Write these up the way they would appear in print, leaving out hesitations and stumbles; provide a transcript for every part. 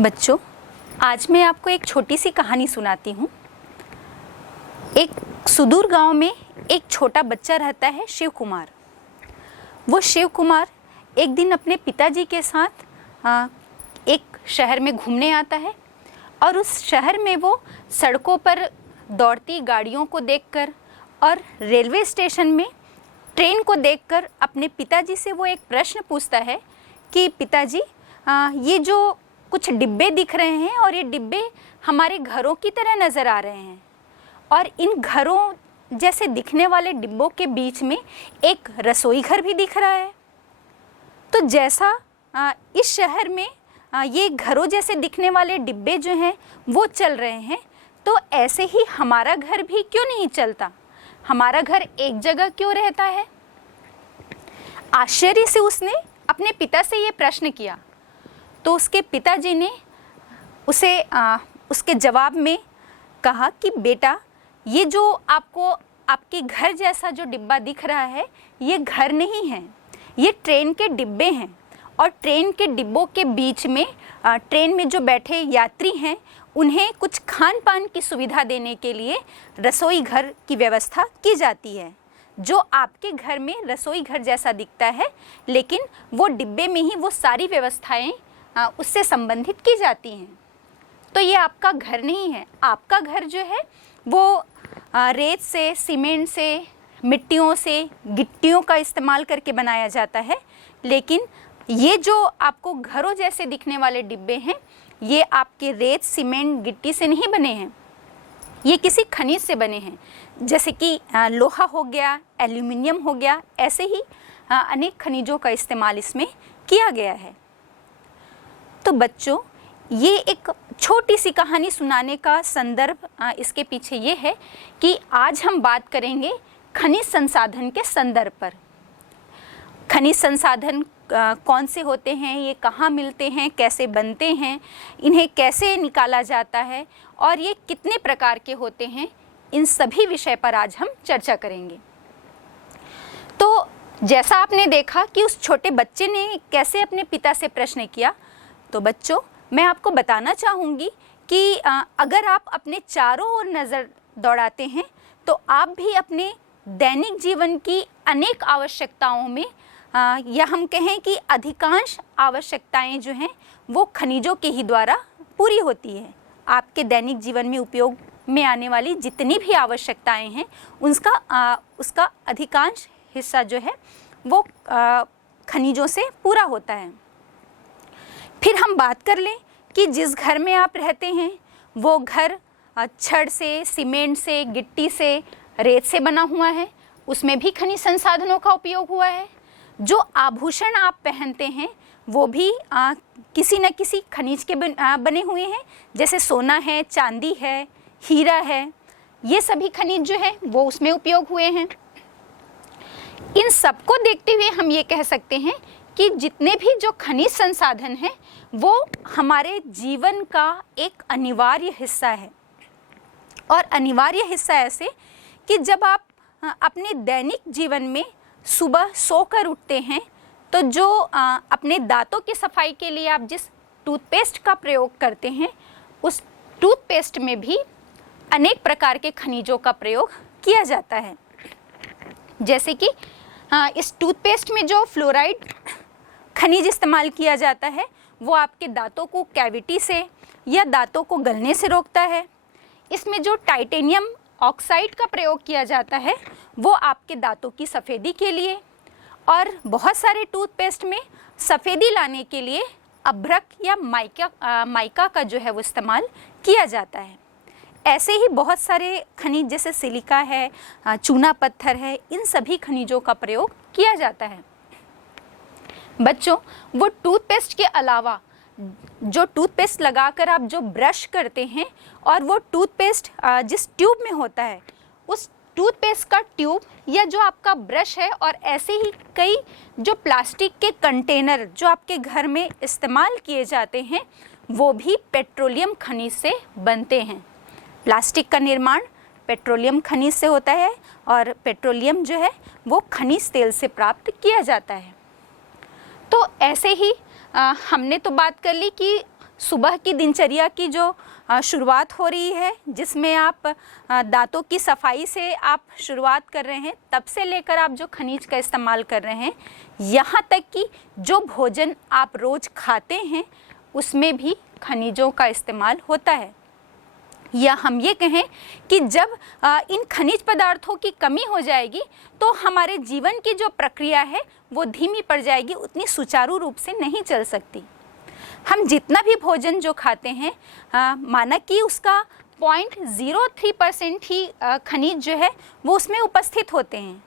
बच्चों, आज मैं आपको एक छोटी सी कहानी सुनाती हूँ। एक सुदूर गांव में एक छोटा बच्चा रहता है, शिव कुमार। वो शिव कुमार एक दिन अपने पिताजी के साथ एक शहर में घूमने आता है और उस शहर में वो सड़कों पर दौड़ती गाड़ियों को देखकर और रेलवे स्टेशन में ट्रेन को देखकर अपने पिताजी से वो एक प्रश्न पूछता है कि पिताजी, ये जो कुछ डिब्बे दिख रहे हैं और ये डिब्बे हमारे घरों की तरह नज़र आ रहे हैं और इन घरों जैसे दिखने वाले डिब्बों के बीच में एक रसोई घर भी दिख रहा है। तो जैसा इस शहर में ये घरों जैसे दिखने वाले डिब्बे जो हैं वो चल रहे हैं, तो ऐसे ही हमारा घर भी क्यों नहीं चलता? हमारा घर एक जगह क्यों रहता है? आश्चर्य से उसने अपने पिता से ये प्रश्न किया। तो उसके पिताजी ने उसे उसके जवाब में कहा कि बेटा, ये जो आपको आपके घर जैसा जो डिब्बा दिख रहा है, ये घर नहीं है, ये ट्रेन के डिब्बे हैं। और ट्रेन के डिब्बों के बीच में ट्रेन में जो बैठे यात्री हैं, उन्हें कुछ खान पान की सुविधा देने के लिए रसोई घर की व्यवस्था की जाती है, जो आपके घर में रसोई घर जैसा दिखता है, लेकिन वो डिब्बे में ही वो सारी व्यवस्थाएं उससे संबंधित की जाती हैं। तो ये आपका घर नहीं है। आपका घर जो है वो रेत से, सीमेंट से, मिट्टियों से, गिट्टियों का इस्तेमाल करके बनाया जाता है, लेकिन ये जो आपको घरों जैसे दिखने वाले डिब्बे हैं, ये आपके रेत, सीमेंट, गिट्टी से नहीं बने हैं, ये किसी खनिज से बने हैं, जैसे कि लोहा हो गया, एल्यूमिनियम हो गया। ऐसे ही अनेक खनिजों का इस्तेमाल इसमें किया गया है। तो बच्चों, ये एक छोटी सी कहानी सुनाने का संदर्भ इसके पीछे ये है कि आज हम बात करेंगे खनिज संसाधन के संदर्भ पर। खनिज संसाधन कौन से होते हैं, ये कहाँ मिलते हैं, कैसे बनते हैं, इन्हें कैसे निकाला जाता है और ये कितने प्रकार के होते हैं, इन सभी विषय पर आज हम चर्चा करेंगे। तो जैसा आपने देखा कि उस छोटे बच्चे ने कैसे अपने पिता से प्रश्न किया, तो बच्चों, मैं आपको बताना चाहूँगी कि अगर आप अपने चारों ओर नज़र दौड़ाते हैं तो आप भी अपने दैनिक जीवन की अनेक आवश्यकताओं में या हम कहें कि अधिकांश आवश्यकताएं जो हैं वो खनिजों के ही द्वारा पूरी होती है। आपके दैनिक जीवन में उपयोग में आने वाली जितनी भी आवश्यकताएं हैं उसका अधिकांश हिस्सा जो है वो खनिजों से पूरा होता है। फिर हम बात कर लें कि जिस घर में आप रहते हैं वो घर छड़ से, सीमेंट से, गिट्टी से, रेत से बना हुआ है, उसमें भी खनिज संसाधनों का उपयोग हुआ है। जो आभूषण आप पहनते हैं वो भी किसी न किसी खनिज के बने हुए हैं, जैसे सोना है, चांदी है, हीरा है, ये सभी खनिज जो है वो उसमें उपयोग हुए हैं। इन सबको देखते हुए हम ये कह सकते हैं कि जितने भी जो खनिज संसाधन हैं वो हमारे जीवन का एक अनिवार्य हिस्सा है। और अनिवार्य हिस्सा ऐसे कि जब आप अपने दैनिक जीवन में सुबह सोकर उठते हैं तो जो अपने दांतों की सफाई के लिए आप जिस टूथपेस्ट का प्रयोग करते हैं, उस टूथपेस्ट में भी अनेक प्रकार के खनिजों का प्रयोग किया जाता है। जैसे कि इस टूथपेस्ट में जो फ्लोराइड खनिज इस्तेमाल किया जाता है वो आपके दांतों को कैविटी से या दांतों को गलने से रोकता है। इसमें जो टाइटेनियम ऑक्साइड का प्रयोग किया जाता है वो आपके दांतों की सफ़ेदी के लिए, और बहुत सारे टूथपेस्ट में सफ़ेदी लाने के लिए अभ्रक या माइका का जो है वो इस्तेमाल किया जाता है। ऐसे ही बहुत सारे खनिज जैसे सिलिका है, चूना पत्थर है, इन सभी खनिजों का प्रयोग किया जाता है। बच्चों, वो टूथपेस्ट के अलावा जो टूथपेस्ट लगाकर आप जो ब्रश करते हैं और वो टूथपेस्ट जिस ट्यूब में होता है, उस टूथपेस्ट का ट्यूब या जो आपका ब्रश है, और ऐसे ही कई जो प्लास्टिक के कंटेनर जो आपके घर में इस्तेमाल किए जाते हैं वो भी पेट्रोलियम खनिज से बनते हैं। प्लास्टिक का निर्माण पेट्रोलियम खनिज से होता है और पेट्रोलियम जो है वो खनिज तेल से प्राप्त किया जाता है। तो ऐसे ही हमने तो बात कर ली कि सुबह की दिनचर्या की जो शुरुआत हो रही है, जिसमें आप दांतों की सफाई से आप शुरुआत कर रहे हैं, तब से लेकर आप जो खनिज का इस्तेमाल कर रहे हैं, यहाँ तक कि जो भोजन आप रोज़ खाते हैं उसमें भी खनिजों का इस्तेमाल होता है। या हम ये कहें कि जब इन खनिज पदार्थों की कमी हो जाएगी तो हमारे जीवन की जो प्रक्रिया है वो धीमी पड़ जाएगी, उतनी सुचारू रूप से नहीं चल सकती। हम जितना भी भोजन जो खाते हैं, माना कि उसका 0.03% ही खनिज जो है वो उसमें उपस्थित होते हैं,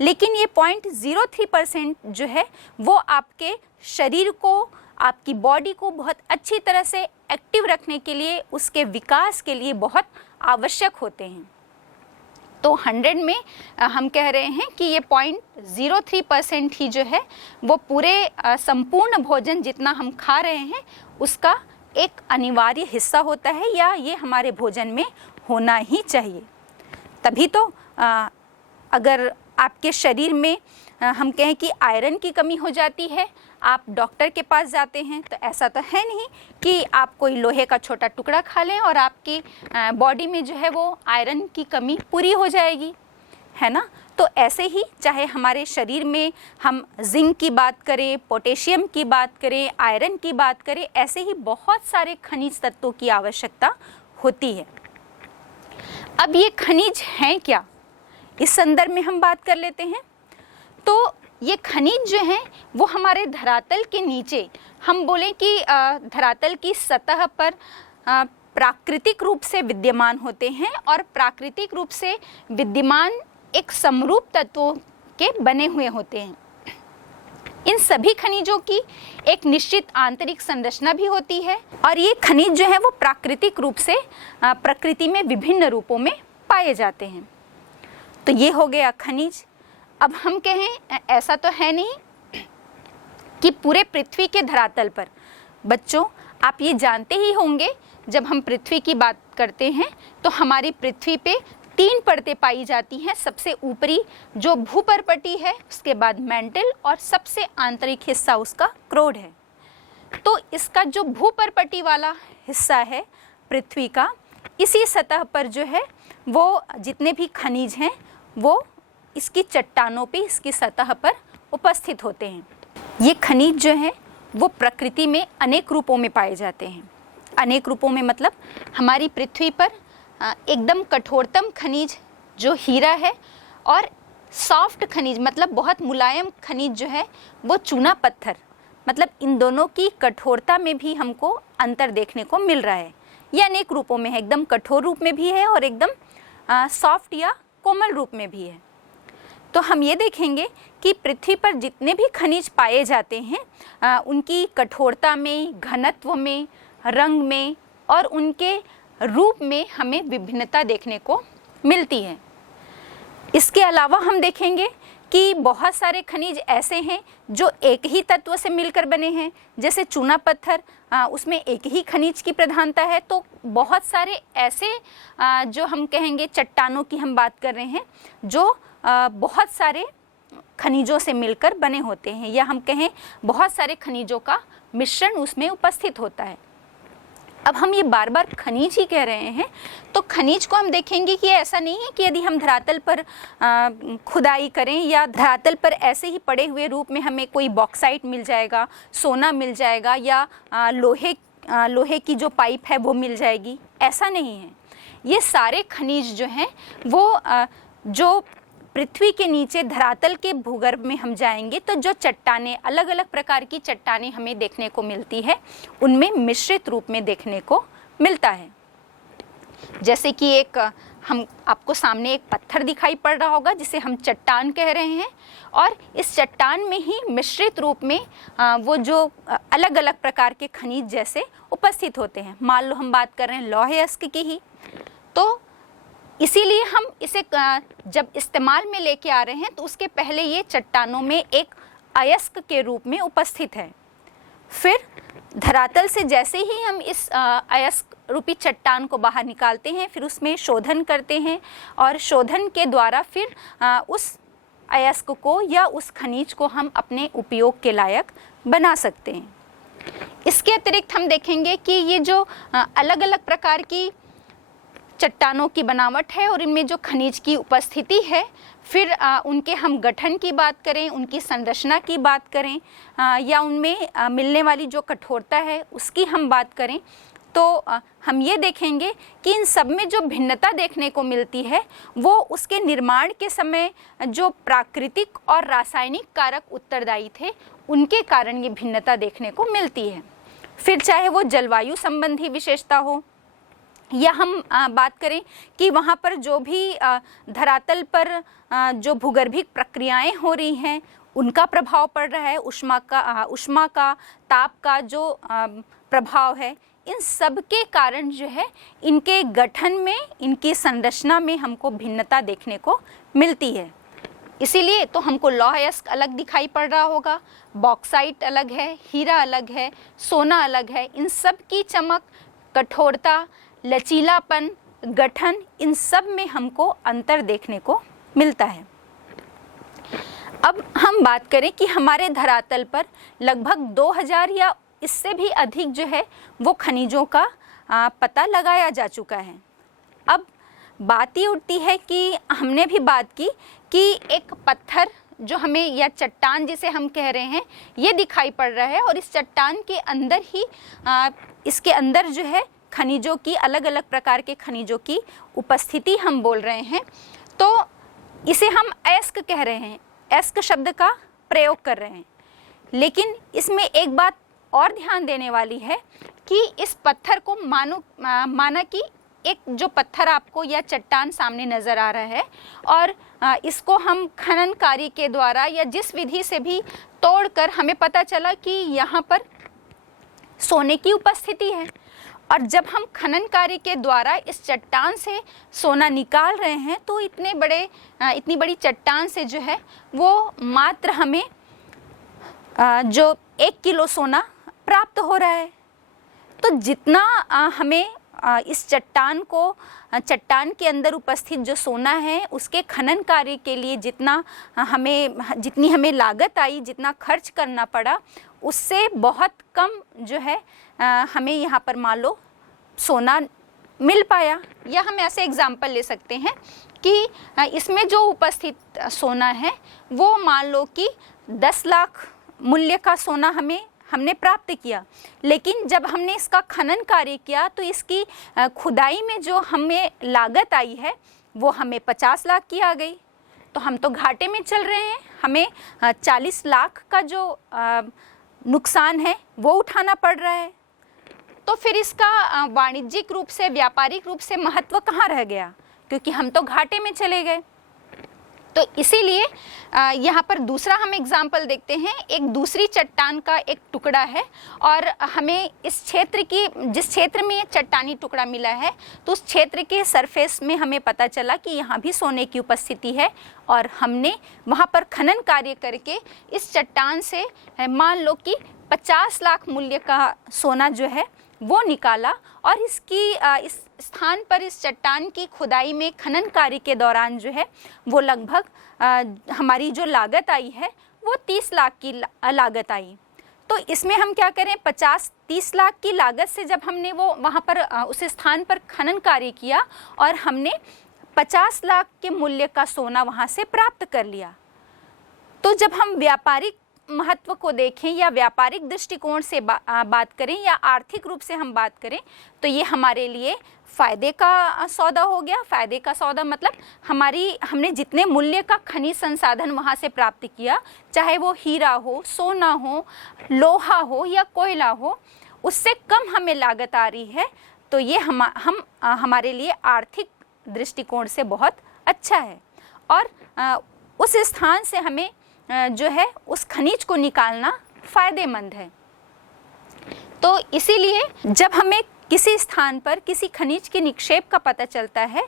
लेकिन ये 0.03% जो है वो आपके शरीर को, आपकी बॉडी को बहुत अच्छी तरह से एक्टिव रखने के लिए, उसके विकास के लिए बहुत आवश्यक होते हैं। तो 100 में हम कह रहे हैं कि ये 0.03% ही जो है वो पूरे संपूर्ण भोजन जितना हम खा रहे हैं उसका एक अनिवार्य हिस्सा होता है, या ये हमारे भोजन में होना ही चाहिए। तभी तो अगर आपके शरीर में हम कहें कि आयरन की कमी हो जाती है, आप डॉक्टर के पास जाते हैं, तो ऐसा तो है नहीं कि आप कोई लोहे का छोटा टुकड़ा खा लें और आपकी बॉडी में जो है वो आयरन की कमी पूरी हो जाएगी, है ना। तो ऐसे ही चाहे हमारे शरीर में हम जिंक की बात करें, पोटेशियम की बात करें, आयरन की बात करें, ऐसे ही बहुत सारे खनिज तत्वों की आवश्यकता होती है। अब ये खनिज हैं क्या, इस संदर्भ में हम बात कर लेते हैं। तो ये खनिज जो हैं वो हमारे धरातल के नीचे, हम बोलें कि धरातल की सतह पर प्राकृतिक रूप से विद्यमान होते हैं, और प्राकृतिक रूप से विद्यमान एक समरूप तत्वों के बने हुए होते हैं। इन सभी खनिजों की एक निश्चित आंतरिक संरचना भी होती है, और ये खनिज जो है वो प्राकृतिक रूप से प्रकृति में विभिन्न रूपों में पाए जाते हैं। तो ये हो गया खनिज। अब हम कहें, ऐसा तो है नहीं कि पूरे पृथ्वी के धरातल पर, बच्चों आप ये जानते ही होंगे जब हम पृथ्वी की बात करते हैं तो हमारी पृथ्वी पे 3 परतें पाई जाती हैं। सबसे ऊपरी जो भूपर्पटी है, उसके बाद मेंटल, और सबसे आंतरिक हिस्सा उसका क्रोड है। तो इसका जो भूपर्पटी वाला हिस्सा है पृथ्वी का, इसी सतह पर जो है वो जितने भी खनिज हैं वो इसकी चट्टानों पे, इसकी सतह पर उपस्थित होते हैं। ये खनिज जो है वो प्रकृति में अनेक रूपों में पाए जाते हैं। अनेक रूपों में मतलब हमारी पृथ्वी पर एकदम कठोरतम खनिज जो हीरा है, और सॉफ्ट खनिज मतलब बहुत मुलायम खनिज जो है वो चूना पत्थर, मतलब इन दोनों की कठोरता में भी हमको अंतर देखने को मिल रहा है। ये अनेक रूपों में है, एकदम कठोर रूप में भी है और एकदम सॉफ्ट या कोमल रूप में भी है। तो हम ये देखेंगे कि पृथ्वी पर जितने भी खनिज पाए जाते हैं उनकी कठोरता में, घनत्व में, रंग में और उनके रूप में हमें विभिन्नता देखने को मिलती है। इसके अलावा हम देखेंगे कि बहुत सारे खनिज ऐसे हैं जो एक ही तत्व से मिलकर बने हैं, जैसे चूना पत्थर, उसमें एक ही खनिज की प्रधानता है। तो बहुत सारे ऐसे जो हम कहेंगे चट्टानों की हम बात कर रहे हैं जो बहुत सारे खनिजों से मिलकर बने होते हैं, या हम कहें बहुत सारे खनिजों का मिश्रण उसमें उपस्थित होता है। अब हम ये बार बार खनिज ही कह रहे हैं, तो खनिज को हम देखेंगे कि ऐसा नहीं है कि यदि हम धरातल पर खुदाई करें या धरातल पर ऐसे ही पड़े हुए रूप में हमें कोई बॉक्साइट मिल जाएगा, सोना मिल जाएगा, या लोहे की जो पाइप है वो मिल जाएगी, ऐसा नहीं है। ये सारे खनिज जो हैं वो जो पृथ्वी के नीचे धरातल के भूगर्भ में हम जाएंगे तो जो चट्टानें, अलग अलग प्रकार की चट्टानें हमें देखने को मिलती है, उनमें मिश्रित रूप में देखने को मिलता है। जैसे कि एक हम आपको सामने एक पत्थर दिखाई पड़ रहा होगा जिसे हम चट्टान कह रहे हैं, और इस चट्टान में ही मिश्रित रूप में वो जो अलग अलग प्रकार के खनिज जैसे उपस्थित होते हैं। मान लो हम बात कर रहे हैं लौह अयस्क की ही, तो इसीलिए हम इसे जब इस्तेमाल में लेके आ रहे हैं तो उसके पहले ये चट्टानों में एक अयस्क के रूप में उपस्थित है। फिर धरातल से जैसे ही हम इस अयस्क रूपी चट्टान को बाहर निकालते हैं, फिर उसमें शोधन करते हैं, और शोधन के द्वारा फिर उस अयस्क को या उस खनिज को हम अपने उपयोग के लायक बना सकते हैं। इसके अतिरिक्त हम देखेंगे कि ये जो अलग अलग प्रकार की चट्टानों की बनावट है और इनमें जो खनिज की उपस्थिति है, फिर उनके हम गठन की बात करें, उनकी संरचना की बात करें, या उनमें मिलने वाली जो कठोरता है उसकी हम बात करें, तो हम ये देखेंगे कि इन सब में जो भिन्नता देखने को मिलती है वो उसके निर्माण के समय जो प्राकृतिक और रासायनिक कारक उत्तरदायी थे उनके कारण ये भिन्नता देखने को मिलती है। फिर चाहे वो जलवायु संबंधी विशेषता हो, या हम बात करें कि वहाँ पर जो भी धरातल पर जो भूगर्भिक प्रक्रियाएं हो रही हैं उनका प्रभाव पड़ रहा है, उष्मा का ताप का जो प्रभाव है, इन सब के कारण जो है इनके गठन में, इनकी संरचना में हमको भिन्नता देखने को मिलती है। इसीलिए तो हमको लौह अयस्क अलग दिखाई पड़ रहा होगा, बॉक्साइट अलग है, हीरा अलग है, सोना अलग है। इन सब की चमक, कठोरता, लचीलापन, गठन, इन सब में हमको अंतर देखने को मिलता है। अब हम बात करें कि हमारे धरातल पर लगभग 2000 या इससे भी अधिक जो है वो खनिजों का पता लगाया जा चुका है। अब बात ये उठती है कि हमने भी बात की कि एक पत्थर जो हमें, या चट्टान जिसे हम कह रहे हैं, ये दिखाई पड़ रहा है और इस चट्टान के अंदर ही इसके अंदर जो है खनिजों की, अलग अलग प्रकार के खनिजों की उपस्थिति हम बोल रहे हैं, तो इसे हम अयस्क कह रहे हैं, अयस्क शब्द का प्रयोग कर रहे हैं। लेकिन इसमें एक बात और ध्यान देने वाली है कि इस पत्थर को माना कि एक जो पत्थर आपको या चट्टान सामने नज़र आ रहा है और इसको हम खनन कार्य के द्वारा या जिस विधि से भी तोड़कर हमें पता चला कि यहाँ पर सोने की उपस्थिति है, और जब हम खनन कार्य के द्वारा इस चट्टान से सोना निकाल रहे हैं तो इतनी बड़ी चट्टान से जो है वो मात्र हमें जो 1 किलो सोना प्राप्त हो रहा है। तो जितना हमें इस चट्टान के अंदर उपस्थित जो सोना है उसके खनन कार्य के लिए जितनी हमें लागत आई, जितना खर्च करना पड़ा, उससे बहुत कम जो है हमें यहाँ पर मान लो सोना मिल पाया। या हम ऐसे एग्जाम्पल ले सकते हैं कि इसमें जो उपस्थित सोना है वो मान लो कि 10 लाख मूल्य का सोना हमने प्राप्त किया, लेकिन जब हमने इसका खनन कार्य किया तो इसकी खुदाई में जो हमें लागत आई है वो हमें 50 लाख की आ गई। तो हम तो घाटे में चल रहे हैं, हमें 40 लाख का जो नुकसान है वो उठाना पड़ रहा है। तो फिर इसका वाणिज्यिक रूप से, व्यापारिक रूप से महत्व कहाँ रह गया, क्योंकि हम तो घाटे में चले गए। तो इसीलिए यहाँ पर दूसरा हम एग्जाम्पल देखते हैं। एक दूसरी चट्टान का एक टुकड़ा है और हमें जिस क्षेत्र में ये चट्टानी टुकड़ा मिला है तो उस क्षेत्र के सरफेस में हमें पता चला कि यहाँ भी सोने की उपस्थिति है, और हमने वहाँ पर खनन कार्य करके इस चट्टान से मान लो कि 50 लाख मूल्य का सोना जो है वो निकाला। और इस स्थान पर इस चट्टान की खुदाई में खनन कार्य के दौरान जो है वो लगभग हमारी जो लागत आई है वो 30 लाख की लागत आई। तो इसमें हम क्या करें, 50-30 लाख की लागत से जब हमने वो वहाँ पर उस स्थान पर खनन कार्य किया और हमने 50 लाख के मूल्य का सोना वहाँ से प्राप्त कर लिया। तो जब हम व्यापारिक महत्व को देखें या व्यापारिक दृष्टिकोण से बात करें या आर्थिक रूप से हम बात करें तो ये हमारे लिए फ़ायदे का सौदा हो गया। फ़ायदे का सौदा मतलब हमने जितने मूल्य का खनिज संसाधन वहाँ से प्राप्त किया, चाहे वो हीरा हो, सोना हो, लोहा हो या कोयला हो, उससे कम हमें लागत आ रही है। तो ये हमारे लिए आर्थिक दृष्टिकोण से बहुत अच्छा है, और उस स्थान से हमें जो है उस खनिज को निकालना फ़ायदेमंद है। तो इसीलिए जब हमें किसी स्थान पर किसी खनिज के निक्षेप का पता चलता है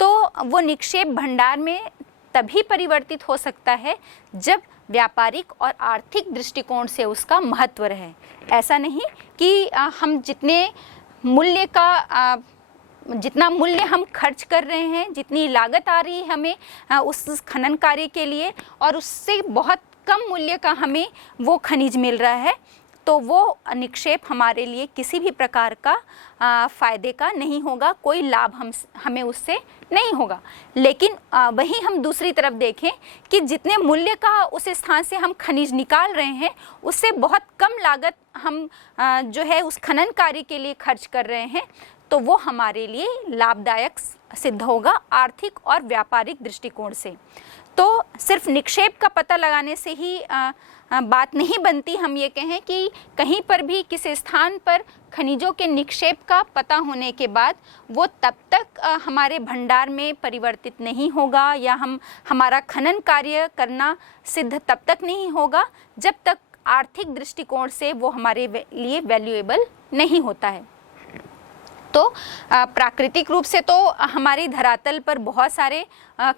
तो वो निक्षेप भंडार में तभी परिवर्तित हो सकता है जब व्यापारिक और आर्थिक दृष्टिकोण से उसका महत्व रहे। ऐसा नहीं कि हम जितना मूल्य हम खर्च कर रहे हैं, जितनी लागत आ रही है हमें उस खनन कार्य के लिए, और उससे बहुत कम मूल्य का हमें वो खनिज मिल रहा है, तो वो निक्षेप हमारे लिए किसी भी प्रकार का फ़ायदे का नहीं होगा, कोई लाभ हमें उससे नहीं होगा। लेकिन वहीं हम दूसरी तरफ देखें कि जितने मूल्य का उस स्थान से हम खनिज निकाल रहे हैं, उससे बहुत कम लागत हम जो है उस खनन कार्य के लिए खर्च कर रहे हैं, तो वो हमारे लिए लाभदायक सिद्ध होगा आर्थिक और व्यापारिक दृष्टिकोण से। तो सिर्फ निक्षेप का पता लगाने से ही बात नहीं बनती। हम ये कहें कि कहीं पर भी किसी स्थान पर खनिजों के निक्षेप का पता होने के बाद वो तब तक हमारे भंडार में परिवर्तित नहीं होगा या हमारा खनन कार्य करना सिद्ध तब तक नहीं होगा जब तक आर्थिक दृष्टिकोण से वो हमारे लिए वैल्यूएबल नहीं होता है। तो प्राकृतिक रूप से तो हमारी धरातल पर बहुत सारे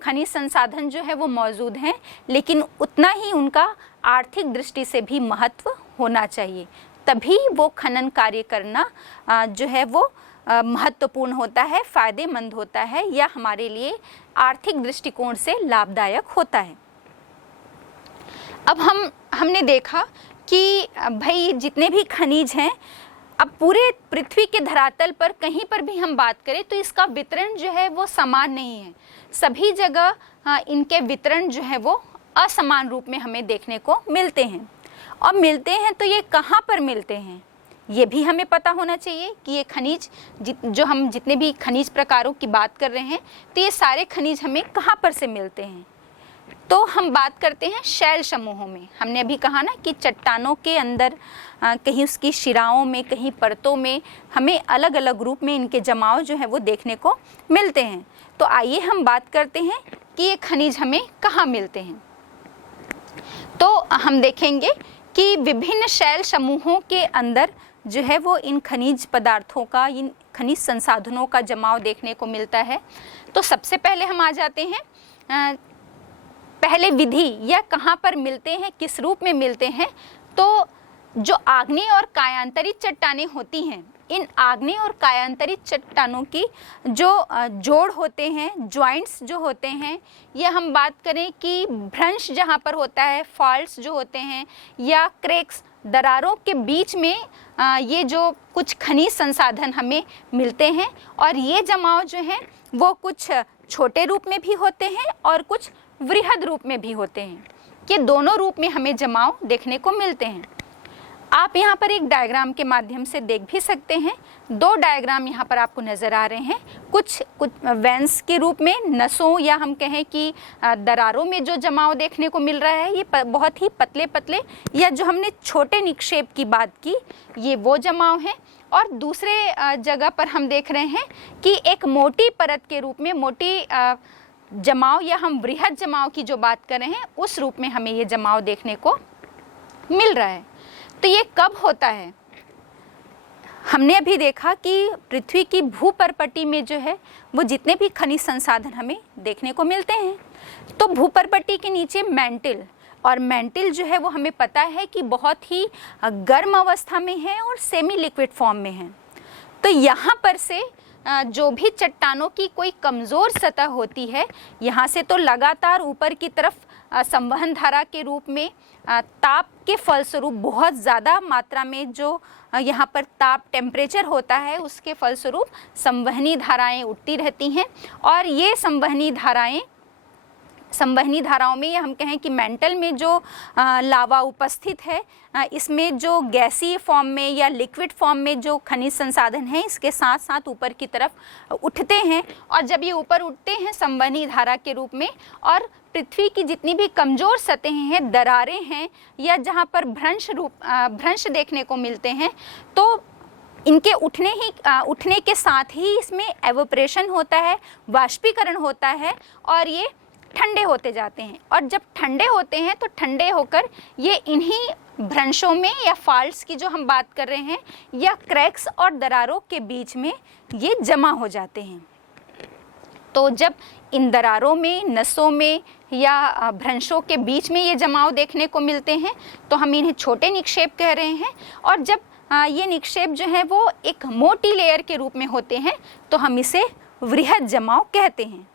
खनिज संसाधन जो है वो मौजूद हैं, लेकिन उतना ही उनका आर्थिक दृष्टि से भी महत्व होना चाहिए, तभी वो खनन कार्य करना जो है वो महत्वपूर्ण होता है, फ़ायदेमंद होता है या हमारे लिए आर्थिक दृष्टिकोण से लाभदायक होता है। अब हमने देखा कि भाई जितने भी खनिज हैं, अब पूरे पृथ्वी के धरातल पर कहीं पर भी हम बात करें तो इसका वितरण जो है वो समान नहीं है। सभी जगह इनके वितरण जो है वो असमान रूप में हमें देखने को मिलते हैं। और मिलते हैं तो ये कहाँ पर मिलते हैं ये भी हमें पता होना चाहिए कि ये खनिज जो हम जितने भी खनिज प्रकारों की बात कर रहे हैं, तो ये सारे खनिज हमें कहाँ पर से मिलते हैं। तो हम बात करते हैं शैल समूहों में। हमने अभी कहा ना कि चट्टानों के अंदर कहीं उसकी शिराओं में, कहीं परतों में हमें अलग अलग रूप में इनके जमाव जो है वो देखने को मिलते हैं। तो आइए हम बात करते हैं कि ये खनिज हमें कहाँ मिलते हैं। तो हम देखेंगे कि विभिन्न शैल समूहों के अंदर जो है वो इन खनिज पदार्थों का, इन खनिज संसाधनों का जमाव देखने को मिलता है। तो सबसे पहले हम आ जाते हैं पहले विधि या कहाँ पर मिलते हैं, किस रूप में मिलते हैं। तो जो आग्नेय और कायांतरित चट्टानें होती हैं, इन आग्नेय और कायांतरित चट्टानों की जो जोड़ होते हैं, जॉइंट्स जो होते हैं, या हम बात करें कि भ्रंश जहाँ पर होता है, फॉल्ट्स जो होते हैं या क्रैक्स, दरारों के बीच में ये जो कुछ खनिज संसाधन हमें मिलते हैं। और ये जमाव जो हैं वो कुछ छोटे रूप में भी होते हैं और कुछ वृहद रूप में भी होते हैं। ये दोनों रूप में हमें जमाव देखने को मिलते हैं। आप यहाँ पर एक डायग्राम के माध्यम से देख भी सकते हैं। दो डायग्राम यहाँ पर आपको नज़र आ रहे हैं। कुछ वेंस के रूप में, नसों या हम कहें कि दरारों में जो जमाव देखने को मिल रहा है, ये बहुत ही पतले पतले, या जो हमने छोटे निक्षेप की बात की, ये वो जमाव हैं। और दूसरे जगह पर हम देख रहे हैं कि एक मोटी परत के रूप में, मोटी जमाव या हम वृहद जमाव की जो बात कर रहे हैं, उस रूप में हमें ये जमाव देखने को मिल रहा है। तो ये कब होता है? हमने अभी देखा कि पृथ्वी की भूपर्पटी में जो है वो जितने भी खनिज संसाधन हमें देखने को मिलते हैं, तो भूपर्पटी के नीचे मैंटिल, और मैंटिल जो है वो हमें पता है कि बहुत ही गर्म अवस्था में है और सेमी लिक्विड फॉर्म में है। तो यहाँ पर से जो भी चट्टानों की कोई कमज़ोर सतह होती है, यहाँ से तो लगातार ऊपर की तरफ संवहन धारा के रूप में ताप के फलस्वरूप बहुत ज़्यादा मात्रा में जो यहाँ पर ताप टेम्परेचर होता है, उसके फलस्वरूप संवहनी धाराएं उठती रहती हैं। और ये संवहनी धाराओं में, या हम कहें कि मेंटल में जो लावा उपस्थित है, इसमें जो गैसीय फॉर्म में या लिक्विड फॉर्म में जो खनिज संसाधन हैं, इसके साथ साथ ऊपर की तरफ उठते हैं। और जब ये ऊपर उठते हैं संवहनी धारा के रूप में, और पृथ्वी की जितनी भी कमज़ोर सतहें हैं, दरारें हैं, या जहाँ पर भ्रंश देखने को मिलते हैं, तो इनके उठने के साथ ही इसमें एवोपरेशन होता है, वाष्पीकरण होता है, और ये ठंडे होते जाते हैं। और जब ठंडे होते हैं तो ठंडे होकर ये इन्हीं भ्रंशों में या फॉल्ट्स की जो हम बात कर रहे हैं, या क्रैक्स और दरारों के बीच में ये जमा हो जाते हैं। तो जब इन दरारों में, नसों में या भ्रंशों के बीच में ये जमाव देखने को मिलते हैं, तो हम इन्हें छोटे निक्षेप कह रहे हैं। और जब ये निक्षेप जो है वो एक मोटी लेयर के रूप में होते हैं, तो हम इसे वृहद जमाव कहते हैं।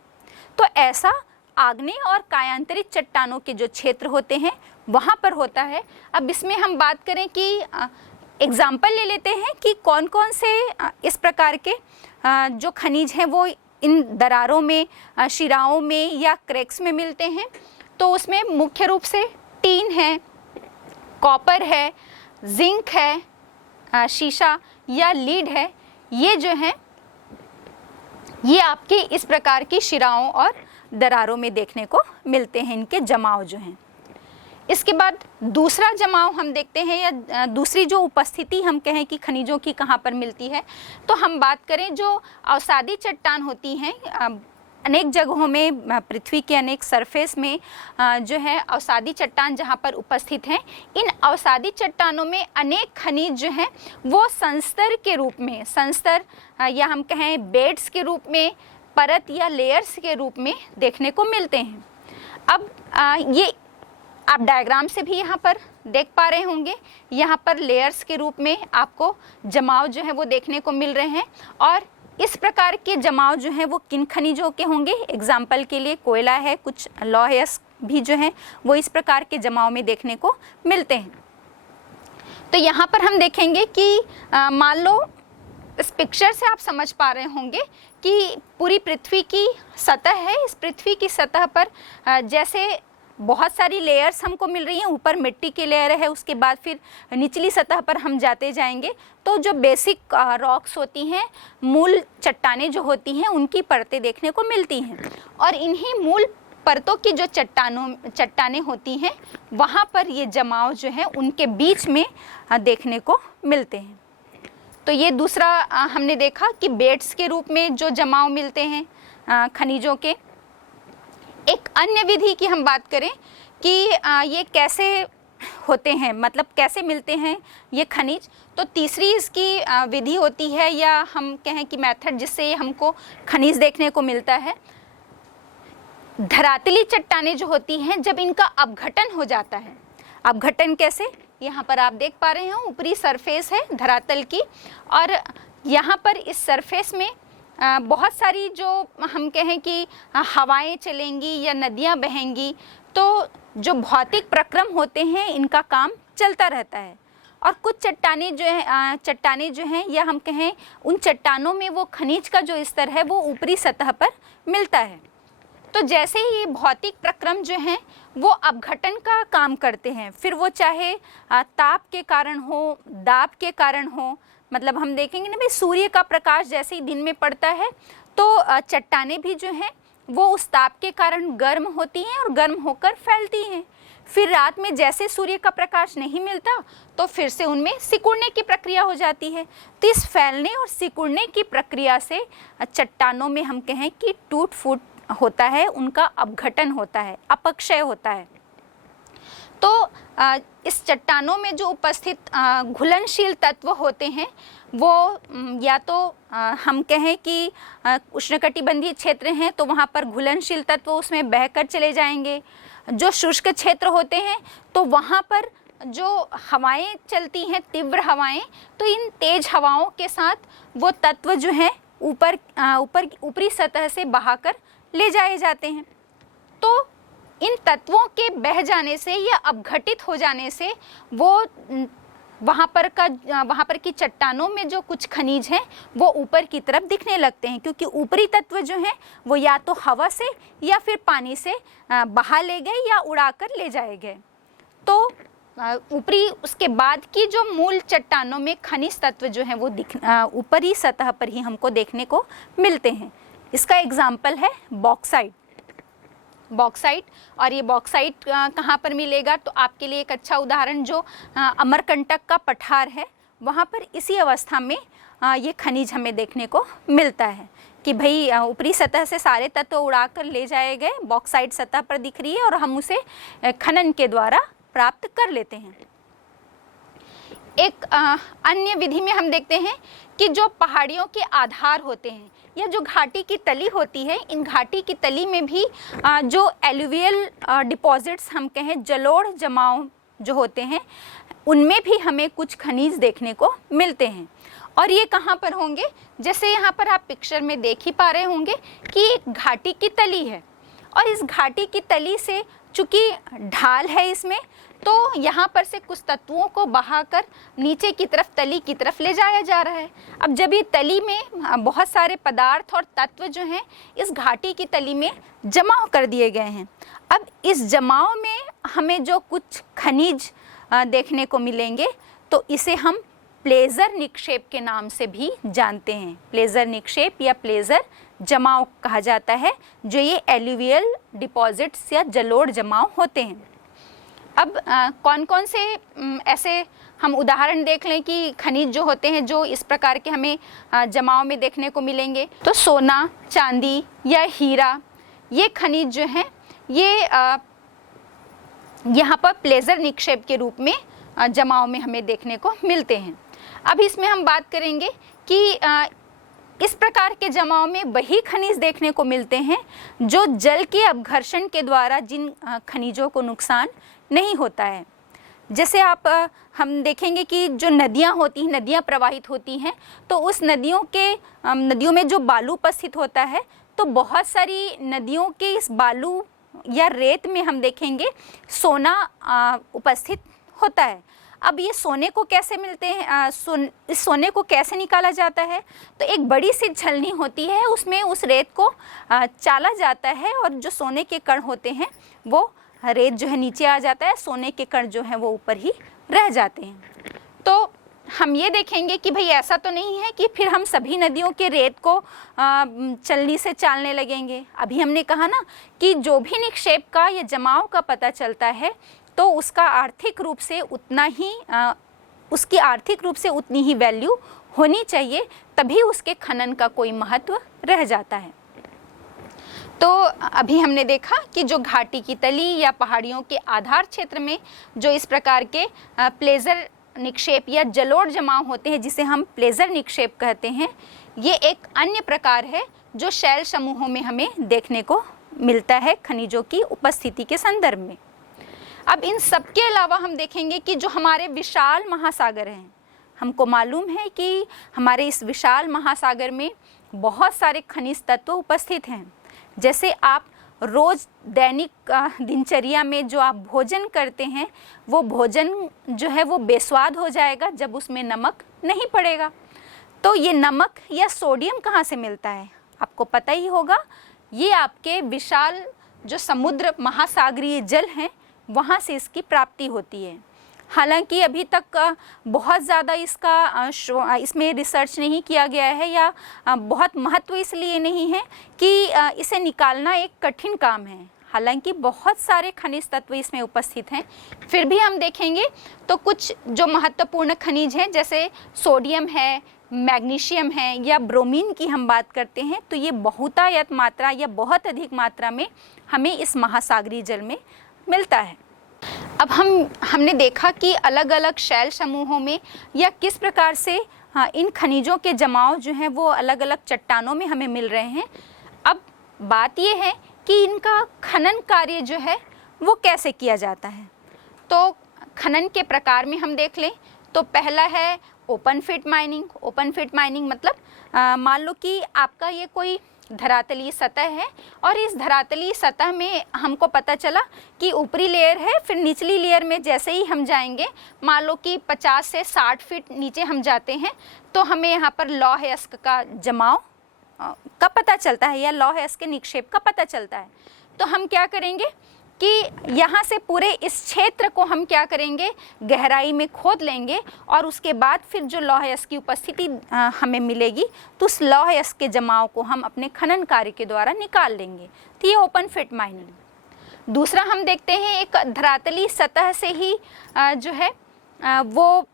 तो ऐसा आग्नेय और कायांतरित चट्टानों के जो क्षेत्र होते हैं वहाँ पर होता है। अब इसमें हम बात करें कि एग्जाम्पल ले लेते हैं कि कौन कौन से इस प्रकार के जो खनिज हैं वो इन दरारों में, शिराओं में या क्रैक्स में मिलते हैं। तो उसमें मुख्य रूप से टीन है, कॉपर है, जिंक है, शीशा या लीड है। ये जो है ये आपके इस प्रकार की शिराओं और दरारों में देखने को मिलते हैं, इनके जमाव जो हैं। इसके बाद दूसरा जमाव हम देखते हैं, या दूसरी जो उपस्थिति हम कहें कि खनिजों की कहाँ पर मिलती है, तो हम बात करें जो अवसादी चट्टान होती हैं, अनेक जगहों में पृथ्वी के अनेक सरफेस में जो है अवसादी चट्टान जहाँ पर उपस्थित हैं, इन अवसादी चट्टानों में अनेक खनिज जो हैं वो संस्तर के रूप में, संस्तर या हम कहें बेड्स के रूप में, परत या लेयर्स के रूप में देखने को मिलते हैं। अब ये आप डायग्राम से भी यहाँ पर देख पा रहे होंगे, यहाँ पर लेयर्स के रूप में आपको जमाव जो है वो देखने को मिल रहे हैं। और इस प्रकार के जमाव जो हैं वो किन खनिजों के होंगे? एग्जाम्पल के लिए कोयला है, कुछ लौह भी जो हैं वो इस प्रकार के जमाव में देखने को मिलते हैं। तो यहाँ पर हम देखेंगे कि मान लो इस पिक्चर से आप समझ पा रहे होंगे कि पूरी पृथ्वी की सतह है। इस पृथ्वी की सतह पर जैसे बहुत सारी लेयर्स हमको मिल रही हैं, ऊपर मिट्टी की लेयर है, उसके बाद फिर निचली सतह पर हम जाते जाएंगे तो जो बेसिक रॉक्स होती हैं, मूल चट्टानें जो होती हैं, उनकी परतें देखने को मिलती हैं। और इन्हीं मूल परतों की जो चट्टानें होती हैं वहाँ पर ये जमाव जो है उनके बीच में देखने को मिलते हैं। तो ये दूसरा हमने देखा कि बेड्स के रूप में जो जमाव मिलते हैं खनिजों के। एक अन्य विधि की हम बात करें कि ये कैसे होते हैं, मतलब कैसे मिलते हैं ये खनिज, तो तीसरी इसकी विधि होती है, या हम कहें कि मेथड, जिससे हमको खनिज देखने को मिलता है। धरातली चट्टानें जो होती हैं, जब इनका अपघटन हो जाता है, अपघटन कैसे, यहाँ पर आप देख पा रहे हैं ऊपरी सरफेस है धरातल की, और यहाँ पर इस सरफेस में बहुत सारी जो हम कहें कि हवाएं चलेंगी या नदियाँ बहेंगी, तो जो भौतिक प्रक्रम होते हैं इनका काम चलता रहता है। और कुछ चट्टानें जो हैं या हम कहें उन चट्टानों में वो खनिज का जो स्तर है वो ऊपरी सतह पर मिलता है। तो जैसे ही ये भौतिक प्रक्रम जो हैं वो अपघटन का काम करते हैं, फिर वो चाहे ताप के कारण हो, दाब के कारण हो, मतलब हम देखेंगे ना भाई, सूर्य का प्रकाश जैसे ही दिन में पड़ता है तो चट्टानें भी जो हैं वो उस ताप के कारण गर्म होती हैं और गर्म होकर फैलती हैं। फिर रात में जैसे सूर्य का प्रकाश नहीं मिलता तो फिर से उनमें सिकुड़ने की प्रक्रिया हो जाती है। तो इस फैलने और सिकुड़ने की प्रक्रिया से चट्टानों में हम कहें कि टूट फूट होता है, उनका अपघटन होता है, अपक्षय होता है। तो इस चट्टानों में जो उपस्थित घुलनशील तत्व होते हैं वो या तो हम कहें कि उष्णकटिबंधीय क्षेत्र हैं तो वहाँ पर घुलनशील तत्व उसमें बहकर चले जाएंगे। जो शुष्क क्षेत्र होते हैं तो वहाँ पर जो हवाएं चलती हैं, तीव्र हवाएं, तो इन तेज हवाओं के साथ वो तत्व जो हैं ऊपरी सतह से बहाकर ले जाए जाते हैं। तो इन तत्वों के बह जाने से या अपघटित हो जाने से वो वहाँ पर की चट्टानों में जो कुछ खनिज हैं वो ऊपर की तरफ दिखने लगते हैं, क्योंकि ऊपरी तत्व जो हैं वो या तो हवा से या फिर पानी से बहा ले गए या उड़ाकर ले जाए गए। तो ऊपरी उसके बाद की जो मूल चट्टानों में खनिज तत्व जो हैं वो ऊपरी सतह पर ही हमको देखने को मिलते हैं। इसका एग्जाम्पल है बॉक्साइट। और ये बॉक्साइट कहाँ पर मिलेगा, तो आपके लिए एक अच्छा उदाहरण जो अमरकंटक का पठार है, वहाँ पर इसी अवस्था में ये खनिज हमें देखने को मिलता है कि भाई ऊपरी सतह से सारे तत्व उड़ाकर ले जाए गए, बॉक्साइट सतह पर दिख रही है और हम उसे खनन के द्वारा प्राप्त कर लेते हैं। एक अन्य विधि में हम देखते हैं कि जो पहाड़ियों के आधार होते हैं या जो घाटी की तली होती है, इन घाटी की तली में भी जो एलुवियल डिपॉजिट्स हम कहें, जलोढ़ जमाव जो होते हैं, उनमें भी हमें कुछ खनिज देखने को मिलते हैं। और ये कहाँ पर होंगे, जैसे यहाँ पर आप पिक्चर में देख ही पा रहे होंगे कि एक घाटी की तली है और इस घाटी की तली से चूँकि ढाल है इसमें, तो यहाँ पर से कुछ तत्वों को बहाकर नीचे की तरफ, तली की तरफ ले जाया जा रहा है। अब जब ये तली में बहुत सारे पदार्थ और तत्व जो हैं इस घाटी की तली में जमा कर दिए गए हैं, अब इस जमाव में हमें जो कुछ खनिज देखने को मिलेंगे तो इसे हम प्लेजर निक्षेप के नाम से भी जानते हैं। प्लेजर निक्षेप या प्लेजर जमाव कहा जाता है, जो ये एल्यूवियल डिपॉजिट्स या जलोढ़ जमाव होते हैं। अब कौन कौन से ऐसे हम उदाहरण देख लें कि खनिज जो होते हैं जो इस प्रकार के हमें जमाव में देखने को मिलेंगे, तो सोना, चांदी या हीरा, ये खनिज जो हैं ये यहाँ पर प्लेजर निक्षेप के रूप में जमाव में हमें देखने को मिलते हैं। अब इसमें हम बात करेंगे कि इस प्रकार के जमाव में वही खनिज देखने को मिलते हैं जो जल के अपघर्षण के द्वारा जिन खनिजों को नुकसान नहीं होता है। जैसे हम देखेंगे कि जो नदियाँ होती हैं, नदियाँ प्रवाहित होती हैं, तो उस नदियों में जो बालू उपस्थित होता है, तो बहुत सारी नदियों के इस बालू या रेत में हम देखेंगे सोना उपस्थित होता है। अब ये सोने को कैसे मिलते हैं, इस सोने को कैसे निकाला जाता है, तो एक बड़ी सी छलनी होती है, उसमें उस रेत को चाला जाता है और जो सोने के कण होते हैं वो रेत जो है नीचे आ जाता है, सोने के कण जो हैं वो ऊपर ही रह जाते हैं। तो हम ये देखेंगे कि भाई ऐसा तो नहीं है कि फिर हम सभी नदियों के रेत को चलनी से चालने लगेंगे। अभी हमने कहा ना कि जो भी निक्षेप का या जमाव का पता चलता है तो उसका आर्थिक रूप से उतना ही उसकी आर्थिक रूप से उतनी ही वैल्यू होनी चाहिए, तभी उसके खनन का कोई महत्व रह जाता है। तो अभी हमने देखा कि जो घाटी की तली या पहाड़ियों के आधार क्षेत्र में जो इस प्रकार के प्लेजर निक्षेप या जलोढ़ जमाव होते हैं, जिसे हम प्लेजर निक्षेप कहते हैं, ये एक अन्य प्रकार है जो शैल समूहों में हमें देखने को मिलता है खनिजों की उपस्थिति के संदर्भ में। अब इन सब के अलावा हम देखेंगे कि जो हमारे विशाल महासागर हैं, हमको मालूम है कि हमारे इस विशाल महासागर में बहुत सारे खनिज तत्व उपस्थित हैं। जैसे आप रोज़ दैनिक दिनचर्या में जो आप भोजन करते हैं, वो भोजन जो है वो बेस्वाद हो जाएगा जब उसमें नमक नहीं पड़ेगा। तो ये नमक या सोडियम कहाँ से मिलता है, आपको पता ही होगा, ये आपके विशाल जो समुद्र महासागरीय जल हैं वहाँ से इसकी प्राप्ति होती है। हालांकि अभी तक बहुत ज़्यादा इसमें रिसर्च नहीं किया गया है या बहुत महत्व इसलिए नहीं है कि इसे निकालना एक कठिन काम है। हालांकि बहुत सारे खनिज तत्व इसमें उपस्थित हैं, फिर भी हम देखेंगे तो कुछ जो महत्वपूर्ण खनिज हैं जैसे सोडियम है, मैग्नीशियम है या ब्रोमीन की हम बात करते हैं, तो ये बहुतायत मात्रा या बहुत अधिक मात्रा में हमें इस महासागरीय जल में मिलता है। अब हमने देखा कि अलग अलग शैल समूहों में या किस प्रकार से इन खनिजों के जमाव जो हैं वो अलग अलग चट्टानों में हमें मिल रहे हैं। अब बात ये है कि इनका खनन कार्य जो है वो कैसे किया जाता है। तो खनन के प्रकार में हम देख लें तो पहला है open fit mining. Open fit mining मतलब मान लो कि आपका ये कोई धरातलीय सतह है और इस धरातलीय सतह में हमको पता चला कि ऊपरी लेयर है, फिर निचली लेयर में जैसे ही हम जाएंगे, मान लो कि 50 से 60 फीट नीचे हम जाते हैं, तो हमें यहाँ पर लौह अयस्क का जमाव का पता चलता है या लौह अयस्क के निक्षेप का पता चलता है। तो हम क्या करेंगे कि यहाँ से पूरे इस क्षेत्र को हम क्या करेंगे, गहराई में खोद लेंगे और उसके बाद फिर जो लौह अयस्क की उपस्थिति हमें मिलेगी तो उस लौह अयस्क के जमाव को हम अपने खनन कार्य के द्वारा निकाल लेंगे। तो ये ओपन फिट माइनिंग। दूसरा हम देखते हैं एक धरातलीय सतह से ही जो है वो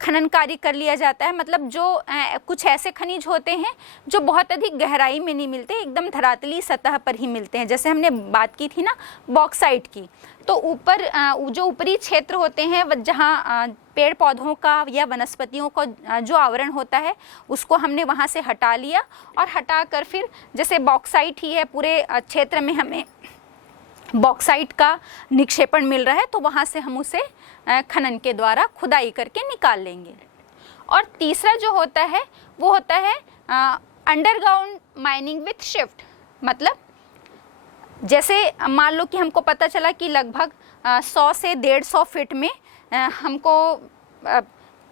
खनन कार्य कर लिया जाता है। मतलब जो कुछ ऐसे खनिज होते हैं जो बहुत अधिक गहराई में नहीं मिलते, एकदम धरातलीय सतह पर ही मिलते हैं। जैसे हमने बात की थी ना बॉक्साइट की, तो ऊपर जो ऊपरी क्षेत्र होते हैं जहाँ पेड़ पौधों का या वनस्पतियों का जो आवरण होता है उसको हमने वहाँ से हटा लिया और हटा कर फिर जैसे बॉक्साइट ही है, पूरे क्षेत्र में हमें बॉक्साइट का निक्षेपण मिल रहा है, तो वहाँ से हम उसे खनन के द्वारा खुदाई करके निकाल लेंगे। और तीसरा जो होता है वो होता है अंडरग्राउंड माइनिंग विथ शिफ्ट। मतलब जैसे मान लो कि हमको पता चला कि लगभग 100 से 150 फीट में हमको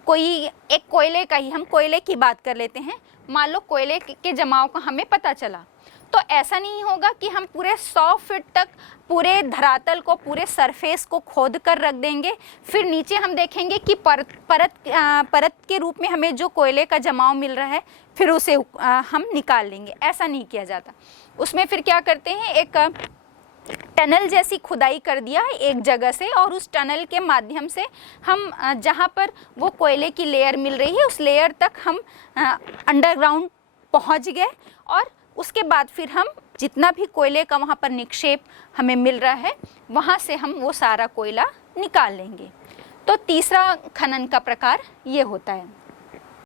कोई एक कोयले का ही, हम कोयले की बात कर लेते हैं, मान लो कोयले के जमाव का हमें पता चला, तो ऐसा नहीं होगा कि हम पूरे 100 फीट तक पूरे धरातल को, पूरे सरफेस को खोद कर रख देंगे, फिर नीचे हम देखेंगे कि परत के रूप में हमें जो कोयले का जमाव मिल रहा है फिर उसे हम निकाल लेंगे। ऐसा नहीं किया जाता। उसमें फिर क्या करते हैं, एक टनल जैसी खुदाई कर दिया है एक जगह से, और उस टनल के माध्यम से हम जहाँ पर वो कोयले की लेयर मिल रही है उस लेयर तक हम अंडरग्राउंड पहुँच गए, और उसके बाद फिर हम जितना भी कोयले का वहाँ पर निक्षेप हमें मिल रहा है वहाँ से हम वो सारा कोयला निकाल लेंगे। तो तीसरा खनन का प्रकार ये होता है।